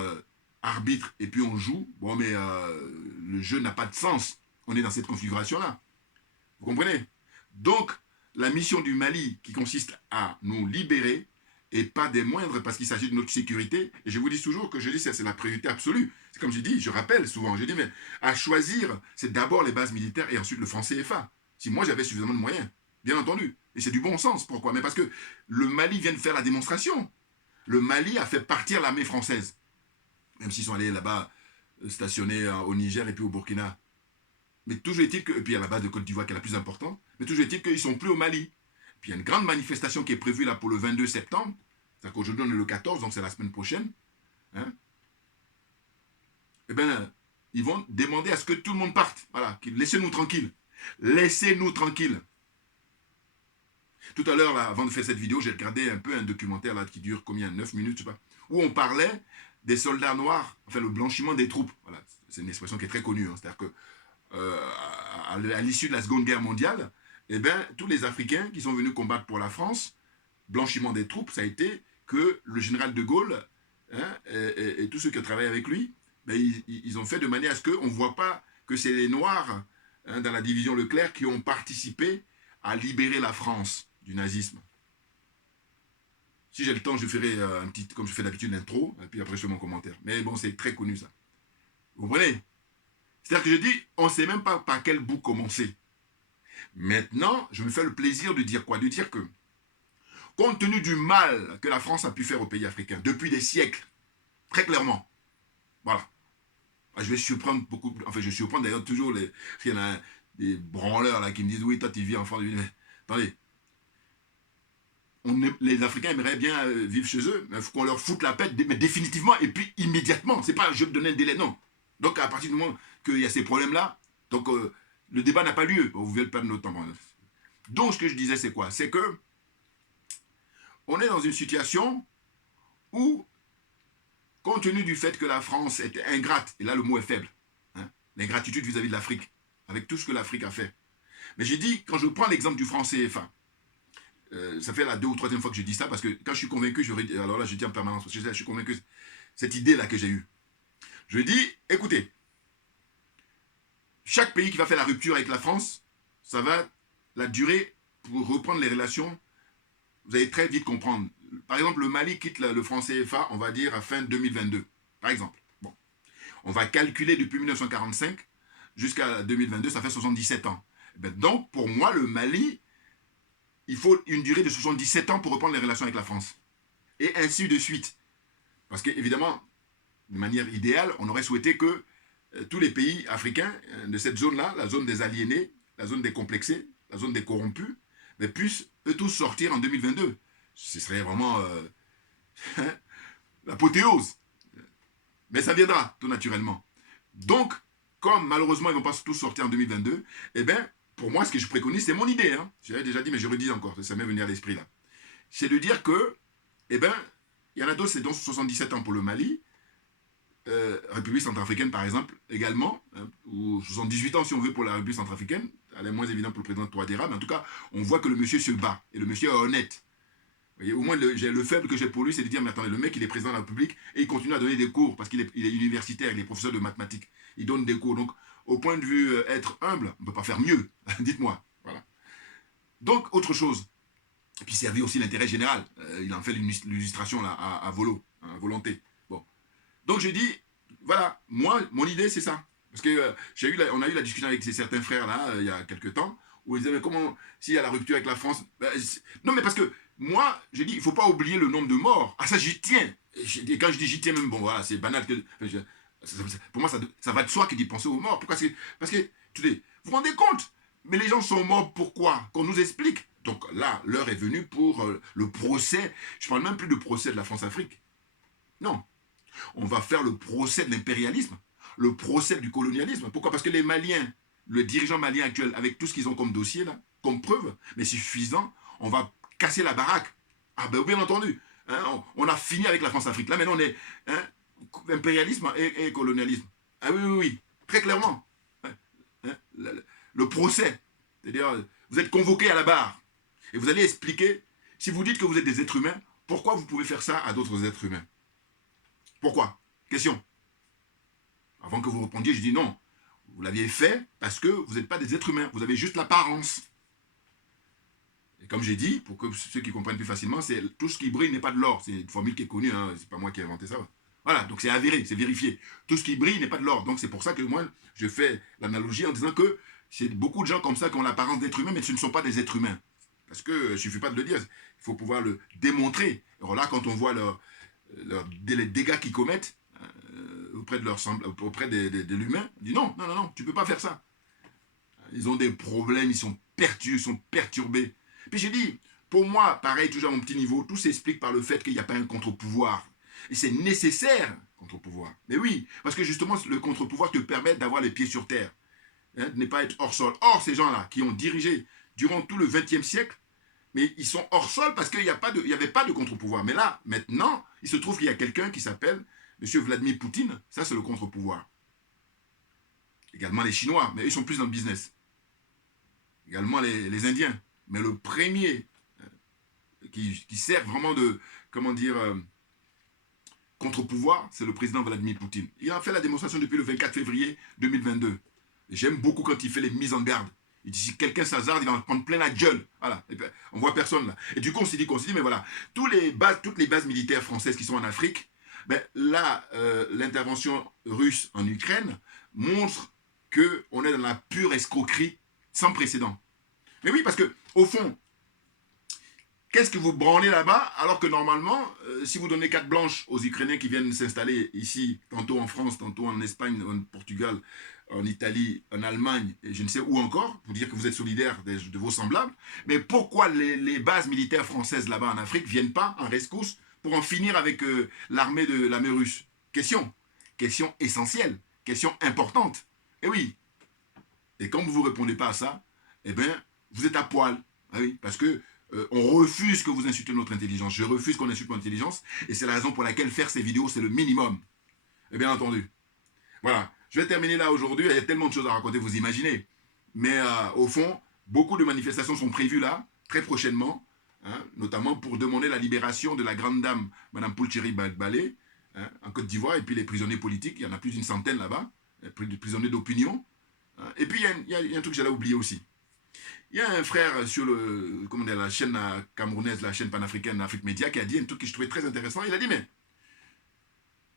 arbitre et puis on joue, bon, mais le jeu n'a pas de sens. On est dans cette configuration-là. Vous comprenez? Donc, la mission du Mali qui consiste à nous libérer et pas des moindres parce qu'il s'agit de notre sécurité. Et je vous dis toujours que je dis c'est la priorité absolue. C'est comme je dis, je rappelle souvent, je dis mais à choisir, c'est d'abord les bases militaires et ensuite le franc CFA. Si moi j'avais suffisamment de moyens, bien entendu. Et c'est du bon sens. Pourquoi? Mais parce que le Mali vient de faire la démonstration. Le Mali a fait partir l'armée française. Même s'ils sont allés là-bas stationnés au Niger et puis au Burkina. Mais toujours est-il que, et puis il y a la base de Côte d'Ivoire qui est la plus importante, mais toujours est-il qu'ils ne sont plus au Mali. Puis il y a une grande manifestation qui est prévue là pour le 22 septembre, c'est-à-dire qu'aujourd'hui on est le 14, donc c'est la semaine prochaine. Hein? Eh bien, ils vont demander à ce que tout le monde parte. Voilà, laissez-nous tranquilles. Laissez-nous tranquilles. Tout à l'heure, avant de faire cette vidéo, j'ai regardé un peu un documentaire là, qui dure combien? 9 minutes, je sais pas, où on parlait des soldats noirs, enfin le blanchiment des troupes. Voilà, c'est une expression qui est très connue, hein, c'est-à-dire que à l'issue de la Seconde Guerre mondiale, eh bien, tous les Africains qui sont venus combattre pour la France, blanchiment des troupes, ça a été que le général de Gaulle hein, et tous ceux qui ont travaillé avec lui, ben, ils ont fait de manière à ce qu'on ne voit pas que c'est les Noirs hein, dans la division Leclerc qui ont participé à libérer la France du nazisme. Si j'ai le temps, je ferai un petit, comme je fais d'habitude, l'intro, et puis après je fais mon commentaire. Mais bon, c'est très connu ça. Vous comprenez? C'est-à-dire que je dis, on ne sait même pas par quel bout commencer. Maintenant, je me fais le plaisir de dire quoi? De dire que, compte tenu du mal que la France a pu faire aux pays africains depuis des siècles, très clairement, voilà. Je vais surprendre beaucoup, enfin je surprends d'ailleurs toujours les, il y en a des branleurs là qui me disent, oui, toi tu vis en France. Attendez, les Africains aimeraient bien vivre chez eux, mais il faut qu'on leur foute la paix, mais définitivement, et puis immédiatement. C'est pas, je vais te donner un délai, non. Donc à partir du moment qu'il y a ces problèmes-là, donc le débat n'a pas lieu. Vous voulez perdre notre temps. Donc ce que je disais, c'est quoi? C'est que on est dans une situation où, compte tenu du fait que la France était ingrate, et là le mot est faible, hein, l'ingratitude vis-à-vis de l'Afrique, avec tout ce que l'Afrique a fait, Mais j'ai dit, quand je prends l'exemple du franc CFA, ça fait la 2e ou 3e fois que je dis ça, parce que quand je suis convaincu, alors là je dis en permanence, parce que je suis convaincu, cette idée-là que j'ai eue. Je dis, écoutez, chaque pays qui va faire la rupture avec la France, ça va la durée pour reprendre les relations, vous allez très vite comprendre. Par exemple, le Mali quitte le franc CFA, on va dire, à fin 2022, par exemple. Bon. On va calculer depuis 1945 jusqu'à 2022, ça fait 77 ans. Donc, pour moi, le Mali, il faut une durée de 77 ans pour reprendre les relations avec la France. Et ainsi de suite. Parce qu'évidemment, de manière idéale, on aurait souhaité que tous les pays africains de cette zone-là, la zone des aliénés, la zone des complexés, la zone des corrompus, puissent eux tous sortir en 2022. Ce serait vraiment l'apothéose. Mais ça viendra, tout naturellement. Donc, comme malheureusement ils ne vont pas tous sortir en 2022, eh bien, pour moi, ce que je préconise, c'est mon idée. Hein. J'avais déjà dit, mais je redis encore, ça m'est venu à l'esprit là. C'est de dire que, eh bien, il y en a d'autres, c'est donc 77 ans pour le Mali, République centrafricaine par exemple, également, hein, ou 78 ans si on veut pour la République centrafricaine, elle est moins évident pour le président Touadéra, mais en tout cas, on voit que le monsieur se bat, et le monsieur est honnête. Vous voyez, au moins, le faible que j'ai pour lui, c'est de dire, mais attendez, le mec, il est président de la République, et il continue à donner des cours, parce qu'il est universitaire, il est professeur de mathématiques, il donne des cours, donc, au point de vue être humble, on ne peut pas faire mieux, dites-moi, voilà. Donc, autre chose, et puis servir aussi l'intérêt général, il en fait l'illustration là, à volo, à volonté. Bon. Donc je dis, voilà, moi, mon idée c'est ça. Parce que on a eu la discussion avec certains frères là, il y a quelques temps, où ils disaient, mais comment, s'il y a la rupture avec la France, non mais parce que, moi, je dis, il ne faut pas oublier le nombre de morts. Ah ça, j'y tiens. Et quand je dis j'y tiens même, bon voilà, c'est banal. Pour moi, ça va de soi qu'il dit penser aux morts. Pourquoi? Parce que, vous vous rendez compte? Mais les gens sont morts, pourquoi? Qu'on nous explique. Donc là, l'heure est venue pour le procès. Je ne parle même plus de procès de la France-Afrique. Non. On va faire le procès de l'impérialisme, le procès du colonialisme. Pourquoi? Parce que les Maliens, le dirigeant malien actuel, avec tout ce qu'ils ont comme dossier, là, comme preuve, mais c'est suffisant, on va casser la baraque. Ah ben bien entendu. Hein, on a fini avec la France-Afrique. Là, maintenant, on est impérialisme et colonialisme. Ah oui, oui, oui. Très clairement. Hein, le procès. C'est-à-dire, vous êtes convoqués à la barre. Et vous allez expliquer, si vous dites que vous êtes des êtres humains, pourquoi vous pouvez faire ça à d'autres êtres humains? Pourquoi? Question. Avant que vous répondiez, je dis non. Vous l'aviez fait parce que vous n'êtes pas des êtres humains. Vous avez juste l'apparence. Et comme j'ai dit, pour que ceux qui comprennent plus facilement, c'est tout ce qui brille n'est pas de l'or. C'est une formule qui est connue, hein, c'est pas moi qui ai inventé ça. Voilà, donc c'est avéré, c'est vérifié. Tout ce qui brille n'est pas de l'or. Donc c'est pour ça que moi, je fais l'analogie en disant que c'est beaucoup de gens comme ça qui ont l'apparence d'êtres humains, mais ce ne sont pas des êtres humains. Parce que, il ne suffit pas de le dire, il faut pouvoir le démontrer. Alors là, quand on voit les dégâts qu'ils commettent auprès de l'humain, on dit non, non, non, non, tu ne peux pas faire ça. Ils ont des problèmes, ils sont perturbés. Puis j'ai dit, pour moi, pareil, toujours à mon petit niveau, tout s'explique par le fait qu'il n'y a pas un contre-pouvoir. Et c'est nécessaire, contre-pouvoir. Mais oui, parce que justement, le contre-pouvoir te permet d'avoir les pieds sur terre. Hein, de ne pas être hors sol. Or, ces gens-là qui ont dirigé durant tout le XXe siècle, mais ils sont hors sol parce qu'il n'y avait pas de contre-pouvoir. Mais là, maintenant, il se trouve qu'il y a quelqu'un qui s'appelle M. Vladimir Poutine. Ça, c'est le contre-pouvoir. Également les Chinois, mais ils sont plus dans le business. Également les Indiens. Mais le premier qui sert vraiment de, comment dire, contre-pouvoir, c'est le président Vladimir Poutine. Il a fait la démonstration depuis le 24 février 2022. J'aime beaucoup quand il fait les mises en garde. Il dit, si quelqu'un s'hasarde, il va en prendre plein la gueule. Voilà. Et puis, on voit personne là. Et du coup, on s'est dit, mais voilà, toutes les bases militaires françaises qui sont en Afrique, ben, là, l'intervention russe en Ukraine montre qu'on est dans la pure escroquerie sans précédent. Mais oui, parce que, au fond, qu'est-ce que vous branlez là-bas, alors que normalement, si vous donnez carte blanche aux Ukrainiens qui viennent s'installer ici, tantôt en France, tantôt en Espagne, en Portugal, en Italie, en Allemagne, et je ne sais où encore, pour dire que vous êtes solidaires de vos semblables, mais pourquoi les bases militaires françaises là-bas en Afrique ne viennent pas en rescousse pour en finir avec l'armée russe? Question essentielle, question importante. Et oui, et quand vous ne répondez pas à ça, eh bien, vous êtes à poil. Ah oui, parce que on refuse que vous insultez notre intelligence. Je refuse qu'on insulte notre intelligence, et c'est la raison pour laquelle faire ces vidéos, c'est le minimum. Et bien entendu. Voilà. Je vais terminer là aujourd'hui. Il y a tellement de choses à raconter, vous imaginez. Mais au fond, Beaucoup de manifestations sont prévues là, très prochainement, hein, notamment pour demander la libération de la grande dame, Mme Poulcheri Balé, hein, en Côte d'Ivoire, et puis les prisonniers politiques, il y en a plus d'une centaine là-bas, des prisonniers d'opinion. Hein. Et puis il y a un truc que j'allais oublier aussi. Il y a un frère sur la chaîne camerounaise, la chaîne panafricaine Afrique Média, qui a dit un truc que je trouvais très intéressant. Il a dit, mais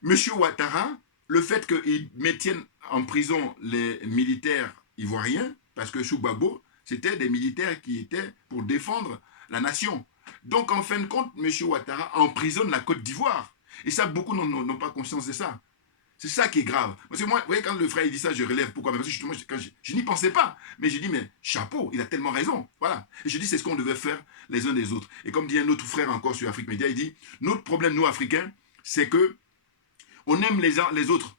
M. Ouattara, le fait qu'il maintienne en prison les militaires ivoiriens, parce que sous Gbagbo, c'était des militaires qui étaient pour défendre la nation. Donc, en fin de compte, M. Ouattara emprisonne la Côte d'Ivoire. Et ça, beaucoup n'ont pas conscience de ça. C'est ça qui est grave. Parce que moi, vous voyez, quand le frère il dit ça, je relève. Pourquoi? Parce que justement, je n'y pensais pas. Mais j'ai dit, mais chapeau, il a tellement raison. Voilà. Et je dis, c'est ce qu'on devait faire les uns des autres. Et comme dit un autre frère encore sur Afrique Média, il dit, notre problème, nous, Africains, c'est que on aime les uns les autres.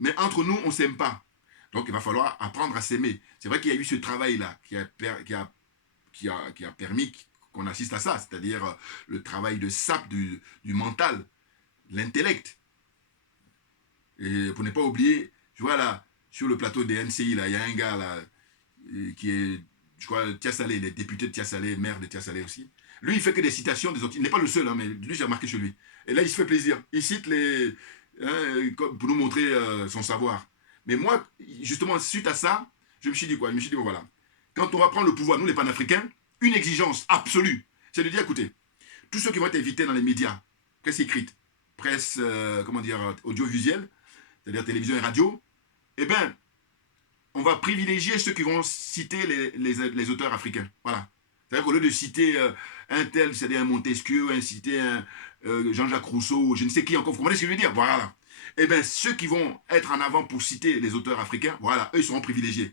Mais entre nous, on ne s'aime pas. Donc, il va falloir apprendre à s'aimer. C'est vrai qu'il y a eu ce travail-là qui a permis qu'on assiste à ça. C'est-à-dire le travail de sape du mental, l'intellect. Et pour ne pas oublier, tu vois là, sur le plateau des NCI, là, il y a un gars là, qui est, je crois, Tiasalé, il est député de Tiasalé, maire de Tiasalé aussi. Lui, il fait que des citations des autres. Il n'est pas le seul, hein, mais lui, j'ai remarqué chez lui. Et là, il se fait plaisir. Il cite pour nous montrer son savoir. Mais moi, justement, suite à ça, je me suis dit quoi? Je me suis dit, bon voilà, quand on va prendre le pouvoir, nous les panafricains, une exigence absolue, c'est de dire, écoutez, tous ceux qui vont être invités dans les médias, presse écrite, presse, audiovisuelle, c'est-à-dire télévision et radio, eh bien, on va privilégier ceux qui vont citer les auteurs africains. Voilà. C'est-à-dire qu'au lieu de citer un tel, c'est-à-dire un Montesquieu, citer un Jean-Jacques Rousseau, je ne sais qui encore, vous comprenez ce que je veux dire? Voilà. Eh bien, ceux qui vont être en avant pour citer les auteurs africains, voilà, eux, ils seront privilégiés.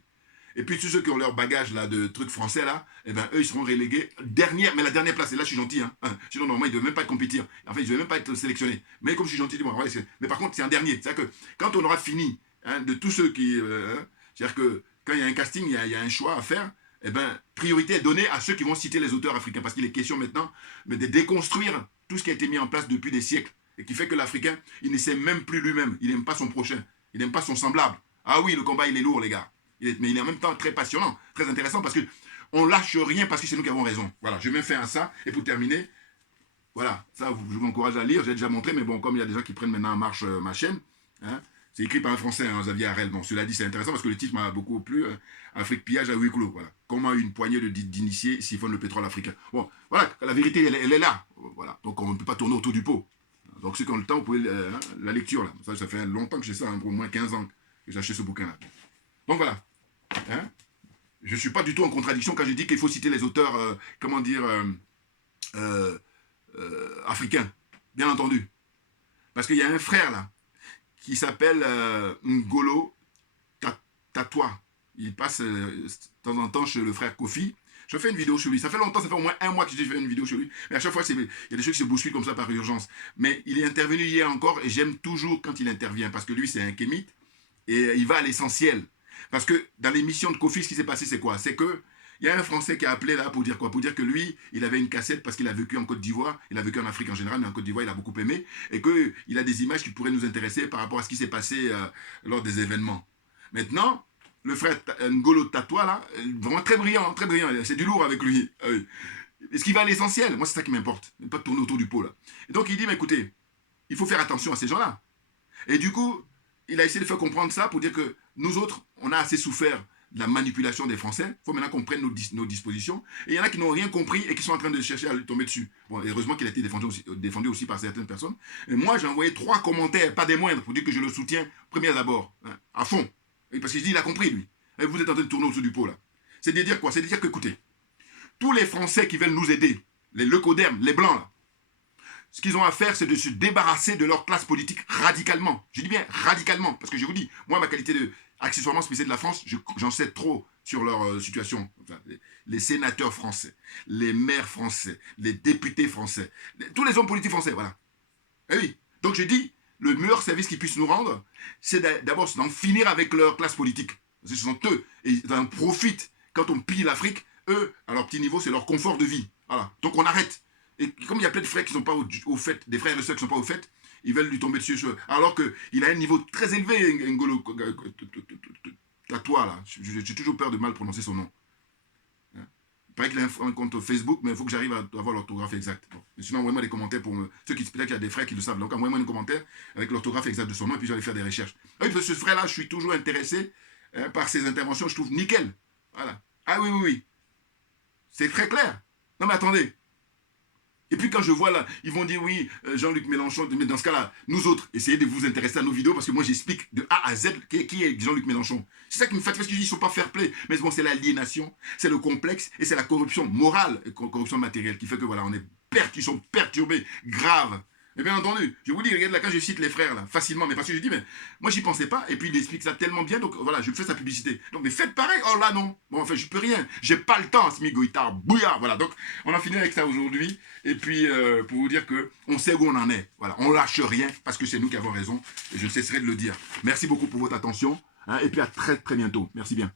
Et puis, tous ceux qui ont leur bagage là, de trucs français, là, eh bien, eux, ils seront relégués dernière, mais la dernière place, et là, je suis gentil, hein. Sinon, normalement, ils ne devaient même pas compétir. En fait, ils ne devaient même pas être sélectionnés. Mais comme je suis gentil, dis-moi, ouais, mais par contre, c'est en dernier. C'est-à-dire que quand on aura fini de tous ceux qui... c'est-à-dire que quand il y a un casting, il y a un choix à faire, eh bien, priorité est donnée à ceux qui vont citer les auteurs africains. Parce qu'il est question maintenant de déconstruire tout ce qui a été mis en place depuis des siècles. Et qui fait que l'Africain, il ne s'aime même plus lui-même. Il n'aime pas son prochain. Il n'aime pas son semblable. Ah oui, le combat, il est lourd, les gars. Mais il est en même temps très passionnant, très intéressant, parce qu'on ne lâche rien parce que c'est nous qui avons raison. Voilà, je mets fin à ça. Et pour terminer, voilà, ça, je vous encourage à lire. J'ai déjà montré, mais bon, comme il y a des gens qui prennent maintenant en marche ma chaîne, hein, c'est écrit par un Français, hein, Xavier Harel. Bon, cela dit, c'est intéressant parce que le titre m'a beaucoup plu. Afrique pillage à huis clos. Voilà. Comment une poignée d'initiés siphonne le pétrole africain. Bon, voilà, la vérité, elle est là. Voilà. Donc, on ne peut pas tourner autour du pot. Donc, ceux qui ont le temps, vous pouvez la lecture, là. Ça fait longtemps que j'ai ça, hein, pour au moins 15 ans que j'ai acheté ce bouquin-là. Donc, voilà. Hein? Je ne suis pas du tout en contradiction quand je dis qu'il faut citer les auteurs, africains, bien entendu. Parce qu'il y a un frère, là, qui s'appelle Ngolo Tatoua. Il passe de temps en temps chez le frère Kofi. Je fais une vidéo sur lui. Ça fait longtemps, ça fait au moins un mois que j'ai fait une vidéo sur lui. Mais à chaque fois, il y a des choses qui se bousculent comme ça par urgence. Mais il est intervenu hier encore et j'aime toujours quand il intervient. Parce que lui, c'est un kémite et il va à l'essentiel. Parce que dans l'émission de Kofi, ce qui s'est passé, c'est quoi? C'est que il y a un Français qui a appelé là pour dire quoi? Pour dire que lui, il avait une cassette parce qu'il a vécu en Côte d'Ivoire, il a vécu en Afrique en général, mais en Côte d'Ivoire, il a beaucoup aimé, et qu'il a des images qui pourraient nous intéresser par rapport à ce qui s'est passé lors des événements. Maintenant, le frère Ngolo Tatoua, là, vraiment très brillant, c'est du lourd avec lui. Est-ce qu'il va à l'essentiel? Moi, c'est ça qui m'importe, ne pas tourner autour du pot, là. Et donc, il dit, mais écoutez, il faut faire attention à ces gens-là. Et du coup, il a essayé de faire comprendre ça pour dire que nous autres, on a assez souffert de la manipulation des Français. Il faut maintenant qu'on prenne nos dispositions. Et il y en a qui n'ont rien compris et qui sont en train de chercher à lui tomber dessus. Bon, heureusement qu'il a été défendu aussi par certaines personnes. Et moi, j'ai envoyé 3 commentaires, pas des moindres, pour dire que je le soutiens, premier d'abord, hein, à fond. Et parce que je dis, il a compris, lui. Et vous êtes en train de tourner autour du pot, là. C'est de dire quoi? C'est de dire que, écoutez, tous les Français qui veulent nous aider, les leucodermes, les blancs, là, ce qu'ils ont à faire, c'est de se débarrasser de leur classe politique radicalement. Je dis bien radicalement, parce que je vous dis, moi, ma qualité de accessoirement spécial de la France, j'en sais trop sur leur situation. Enfin, les sénateurs français, les maires français, les députés français, tous les hommes politiques français, voilà. Eh oui. Donc je dis, le meilleur service qu'ils puissent nous rendre, c'est d'abord d'en finir avec leur classe politique. Parce que ce sont eux, et ils en profitent. Quand on pille l'Afrique, eux, à leur petit niveau, c'est leur confort de vie. Voilà. Donc on arrête. Et comme il y a plein de frères qui ne sont pas au fait, des frères et sœurs qui ne sont pas au fait, ils veulent lui tomber dessus. Alors qu'il a un niveau très élevé, Ngolo Tatoua, là. J'ai toujours peur de mal prononcer son nom. paraît qu'il a un compte Facebook, mais il faut que j'arrive à avoir l'orthographe exacte. Bon. Sinon, envoyez-moi des commentaires pour ceux qui peut-être qu'il y a des frères qui le savent. Donc, envoyez-moi des commentaires avec l'orthographe exacte de son nom et puis je vais aller faire des recherches. Ah oui, parce que ce frère-là, je suis toujours intéressé par ses interventions, je trouve nickel. Voilà. Ah oui, oui, oui. C'est très clair. Non, mais attendez. Et puis quand je vois là, ils vont dire oui, Jean-Luc Mélenchon, mais dans ce cas-là, nous autres, essayez de vous intéresser à nos vidéos parce que moi j'explique de A à Z qui est Jean-Luc Mélenchon. C'est ça qui me fatigue parce qu'ils ne sont pas fair-play. Mais bon, c'est l'aliénation, c'est le complexe et c'est la corruption morale et corruption matérielle qui fait que voilà, ils sont perturbés, graves. Mais bien entendu, je vous dis, regarde là, quand je cite les frères là, facilement, mais parce que je dis, mais moi j'y pensais pas, et puis il explique ça tellement bien, donc voilà, je fais sa publicité. Donc, mais faites pareil, oh là non, bon, enfin, je peux rien, j'ai pas le temps, Smigoïta, bouillard, voilà, donc on a fini avec ça aujourd'hui, et puis pour vous dire que on sait où on en est, voilà, on lâche rien, parce que c'est nous qui avons raison, et je ne cesserai de le dire. Merci beaucoup pour votre attention, hein, et puis à très très bientôt, merci bien.